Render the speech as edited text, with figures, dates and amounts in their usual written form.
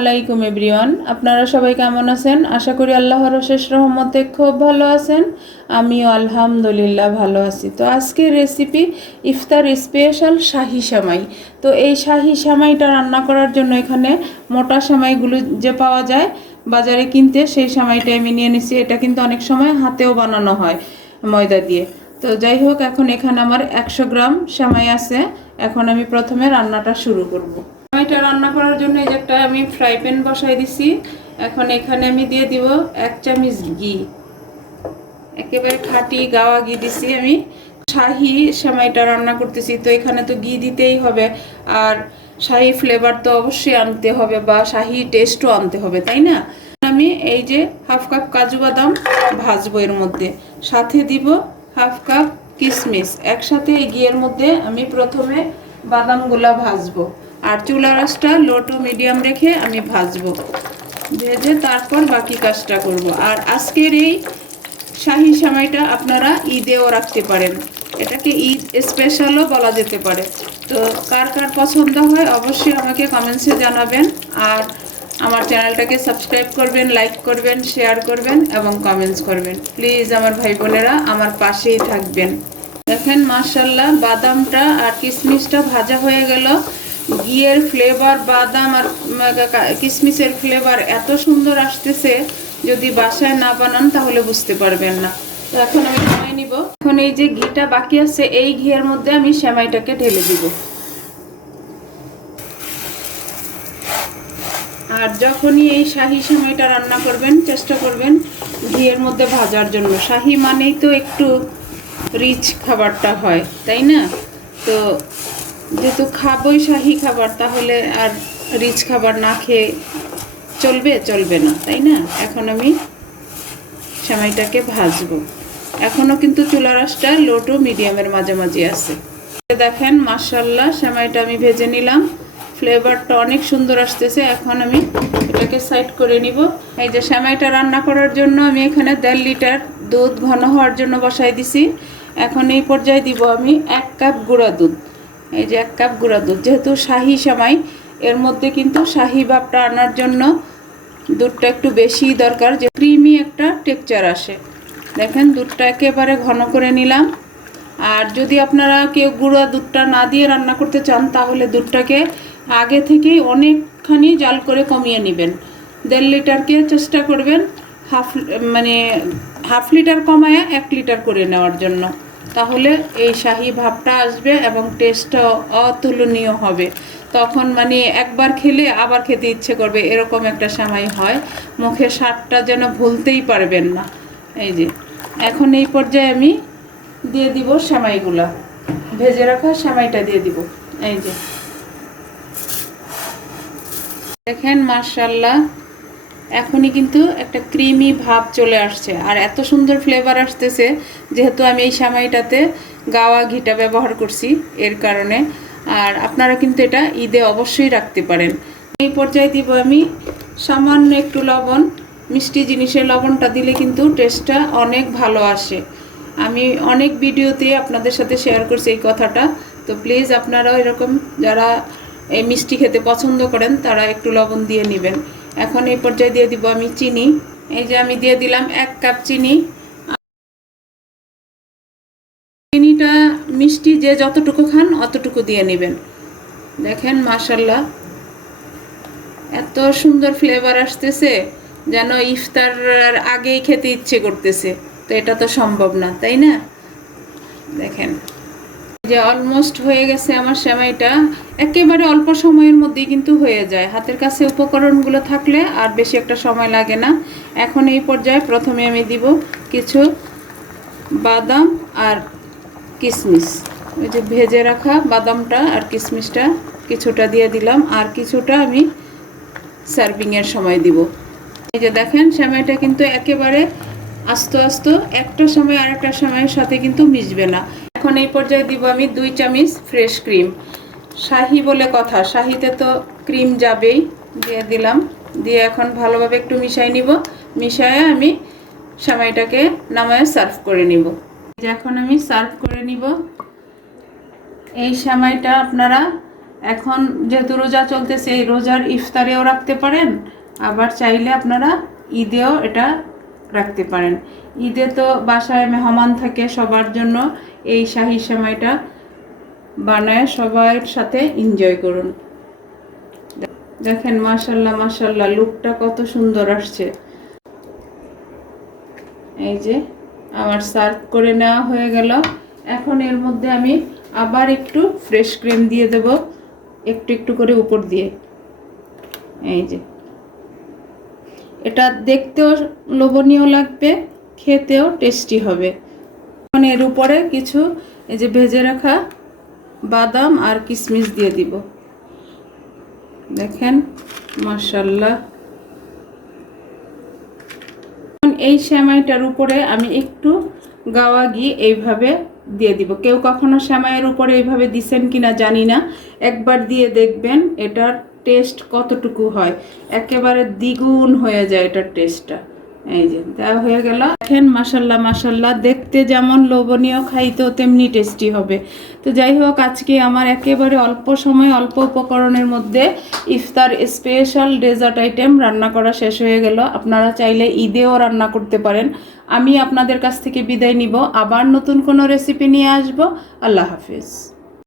আলাইকুম এভরিওয়ান, আপনারা সবাই কেমন আছেন? আশা করি আল্লাহর অশেষ রহমতে খুব ভালো আছেন। আমিও আলহামদুলিল্লাহ ভালো আছি। তো আজকের রেসিপি ইফতার স্পেশাল শাহি সেমাই। তো এই শাহি সেমাইটা রান্না করার জন্য এখানে মোটা সেমাইগুলো যে পাওয়া যায় বাজারে কিনতে, সেই সেমাইটা আমি নিয়ে নিছি। এটা কিন্তু অনেক সময় হাতেও বানানো হয় ময়দা দিয়ে। তো যাই হোক, এখন এখানে আমার 100 গ্রাম সেমাই আছে। এখন আমি প্রথমে রান্নাটা শুরু করব। সেমাইটা রান্না করার জন্য এই যে একটা আমি ফ্রাই প্যান বসাই দিছি। এখন এখানে আমি দিয়ে দিব 1 চামচ ঘি, একেবারে খাঁটি গাওয়া ঘি দিছি। আমি শাহি সেমাইটা রান্না করতেছি, তো এখানে তো ঘি দিতেই হবে, আর শাহি ফ্লেভার তো অবশ্যই আনতে হবে, বা শাহি টেস্টও আনতে হবে, তাই না? আমি এই যে হাফ কাপ কাজু বাদাম ভাজবো এর মধ্যে, সাথে দিব হাফ কাপ কিশমিশ। একসাথে এই ঘিয়ের মধ্যে আমি প্রথমে বাদামগুলা ভাজবো, আর চুলার আঁচটা লো টু মিডিয়াম রেখে আমি ভাজবো। ভেজে তারপর বাকি কাজটা করব। আর আজকের এই শাহি সেমাইটা আপনারা ঈদেও রাখতে পারেন, এটাকে ঈদ স্পেশালও বলা যেতে পারে। তো কার কার পছন্দ হয় অবশ্যই আমাকে কমেন্টসে জানাবেন, আর আমার চ্যানেলটাকে সাবস্ক্রাইব করবেন, লাইক করবেন, শেয়ার করবেন এবং কমেন্টস করবেন। প্লিজ আমার ভাই বোনেরা আমার পাশেই থাকবেন। দেখেন মাশাআল্লাহ, বাদামটা আর কিশমিশটা ভাজা হয়ে গেল। ঘিয়ের ফ্লেভার, বাদাম আর কিশমিশের ফ্লেভার এত সুন্দর আসতেছে, যদি বাসায় না বানান তাহলে বুঝতে পারবেন না। তো এখন আমি নামাই নিব। এখন এই যে ঘিটা বাকি আছে, এই ঘিয়ের মধ্যে আমি সেমাইটাকে ঢেলে দিব। আর যখনই এই শাহি সেমাইটা রান্না করবেন চেষ্টা করবেন ঘিয়ের মধ্যে ভাজার জন্য। শাহি মানেই তো একটু রিচ খাবারটা হয়, তাই না? তো যেহেতু খাবোই শাহি খাবার, তাহলে আর রিচ খাবার না খেয়ে চলবে না, তাই না? এখন আমি সেমাইটাকে ভাজবো। এখনও কিন্তু চুলার আঁচটা লো টু মিডিয়ামের মাঝামাঝি আছে। দেখেন মাশাআল্লাহ, সেমাইটা আমি ভেজে নিলাম, ফ্লেভারটা অনেক সুন্দর আসতেছে। এখন আমি এটাকে সাইড করে নিব। এই যে সেমাইটা রান্না করার জন্য আমি এখানে 1.5 লিটার দুধ ঘন হওয়ার জন্য বসাই দিছি। এখন এই পর্যায়ে দিব আমি 1 কাপ গুঁড়া দুধ। এই যে 1 কাপ গুঁড়া দুধ, যেহেতু শাহি সেমাই, এর মধ্যে কিন্তু শাহি ভাবটা আনার জন্য দুধটা একটু বেশি দরকার, যে ক্রিমি একটা টেক্সচার আসে। দেখেন দুধটা একেবারে ঘন করে নিলাম। আর যদি আপনারা কেউ গুঁড়া দুধটা না দিয়ে রান্না করতে চান, তাহলে দুধটাকে আগে থেকেই অনেকখানি জাল করে কমিয়ে নেবেন। 1.5 লিটারকে চেষ্টা করবেন হাফ লিটার কমায়া 1 লিটার করে নেওয়ার জন্য, তাহলে এই শাহি ভাবটা আসবে এবং টেস্টটা অতুলনীয় হবে। তখন একবার খেলে আবার খেতে ইচ্ছে করবে, এরকম একটা সেমাই হয়, মুখের স্বাদটা যেন ভুলতেই পারবেন না। এই যে এখন এই পর্যায়ে আমি দিয়ে দিব সেমাইগুলা, ভেজে রাখা সেমাইটা দিয়ে দিব। এই যে দেখেন মাশাআল্লাহ, এখনই কিন্তু একটা ক্রিমি ভাব চলে আসছে, আর এত সুন্দর ফ্লেভার আসতেছে, যেহেতু আমি এই সেমাইটাতে গাওয়া ঘিটা ব্যবহার করছি এর কারণে। আর আপনারা কিন্তু এটা ঈদে অবশ্যই রাখতে পারেন। এই পর্যায়ে দিব আমি সামান্য একটু লবণ। মিষ্টি জিনিসের লবণটা দিলে কিন্তু টেস্টটা অনেক ভালো আসে। আমি অনেক ভিডিওতে আপনাদের সাথে শেয়ার করছি এই কথাটা। তো প্লিজ আপনারাও এরকম যারা এই মিষ্টি খেতে পছন্দ করেন, তারা একটু লবণ দিয়ে নেবেন। এখন এই পর্যায়ে দিয়ে দিব আমি চিনি। এই যে আমি দিয়ে দিলাম 1 কাপ চিনি। চিনিটা মিষ্টি যে যতটুকু খান অতটুকু দিয়ে নেবেন। দেখেন মাশাআল্লাহ, এত সুন্দর ফ্লেভার আসতেছে, যেন ইফতারের আগেই খেতে ইচ্ছে করতেছে। তো এটা তো সম্ভব না, তাই না? দেখেন যে অলমোস্ট হয়ে গেছে আমার সেমাইটা, একেবারে অল্প সময়ের মধ্যেই কিন্তু হয়ে যায়। হাতের কাছে উপকরণগুলো থাকলে আর বেশি একটা সময় লাগে না। এখন এই পর্যায়ে প্রথমে আমি দিব কিছু বাদাম আর কিশমিশ। ওই যে ভেজে রাখা বাদামটা আর কিশমিশটা কিছুটা দিয়ে দিলাম, আর কিছুটা আমি সার্ভিংয়ের সময় দিব। এই যে দেখেন সেমাইটা কিন্তু একেবারে আস্তে আস্তে একটা সময় আর একটা সময়ের সাথে কিন্তু মিশবে না। এখন এই পর্যায়ে দিব আমি 2 চামচ ফ্রেশ ক্রিম। শাহি বলে কথা, শাহিতে তো ক্রিম যাবেই, দিয়ে দিলাম। দিয়ে এখন ভালোভাবে একটু মিশাই নিব। মিশায়ে আমি সেমাইটাকে নামায় সার্ভ করে নিব। এখন আমি সার্ভ করে নিব। এই সেমাইটা আপনারা এখন যেহেতু রোজা চলতেছে, এই রোজার ইফতারেও রাখতে পারেন, আবার চাইলে আপনারা ঈদেও এটা রাখতে পারেন। ঈদে তো বাসায় মেহমান থাকে, সবার জন্য এই শাহি সেমাইটা বানায় সবার সাথে এনজয় করুন। দেখেন মাশাল্লাহ মাশাল্লাহ, লুকটা কত সুন্দর আসছে। এই যে আমার সার্ভ করে নেওয়া হয়ে গেল। এখন এর মধ্যে আমি আবার একটু ফ্রেশ ক্রিম দিয়ে দেব, একটু একটু করে উপর দিয়ে। এই যে এটা দেখতেও লোভনীয় লাগবে, খেতেও টেস্টি হবে। এখন এর উপরে কিছু এই যে ভেজে রাখা বাদাম আর কিশমিশ দিয়ে দিব। দেখেন মাশাল্লাহ। এই সেমাইটার উপরে আমি একটু গাওয়া ঘি এইভাবে দিয়ে দিব। কেউ কখনো সেমাইয়ের উপরে এইভাবে দিছেন কিনা জানি না, একবার দিয়ে দেখবেন এটার টেস্ট কতটুকু হয়, একেবারে দ্বিগুণ হয়ে যায় এটার টেস্টটা। এই যে দেওয়া হয়ে গেল। দেখেন মাশাল্লাহ মাশাল্লাহ, দেখতে যেমন লোভনীয়, খাইতেও তেমনি টেস্টি হবে। তো যাই হোক, আজকে আমার একেবারে অল্প সময় অল্প উপকরণের মধ্যে ইফতার স্পেশাল ডেজার্ট আইটেম রান্না করা শেষ হয়ে গেল। আপনারা চাইলে ঈদেও রান্না করতে পারেন। আমি আপনাদের কাছ থেকে বিদায় নিব, আবার নতুন কোনো রেসিপি নিয়ে আসব। আল্লাহ হাফিজ।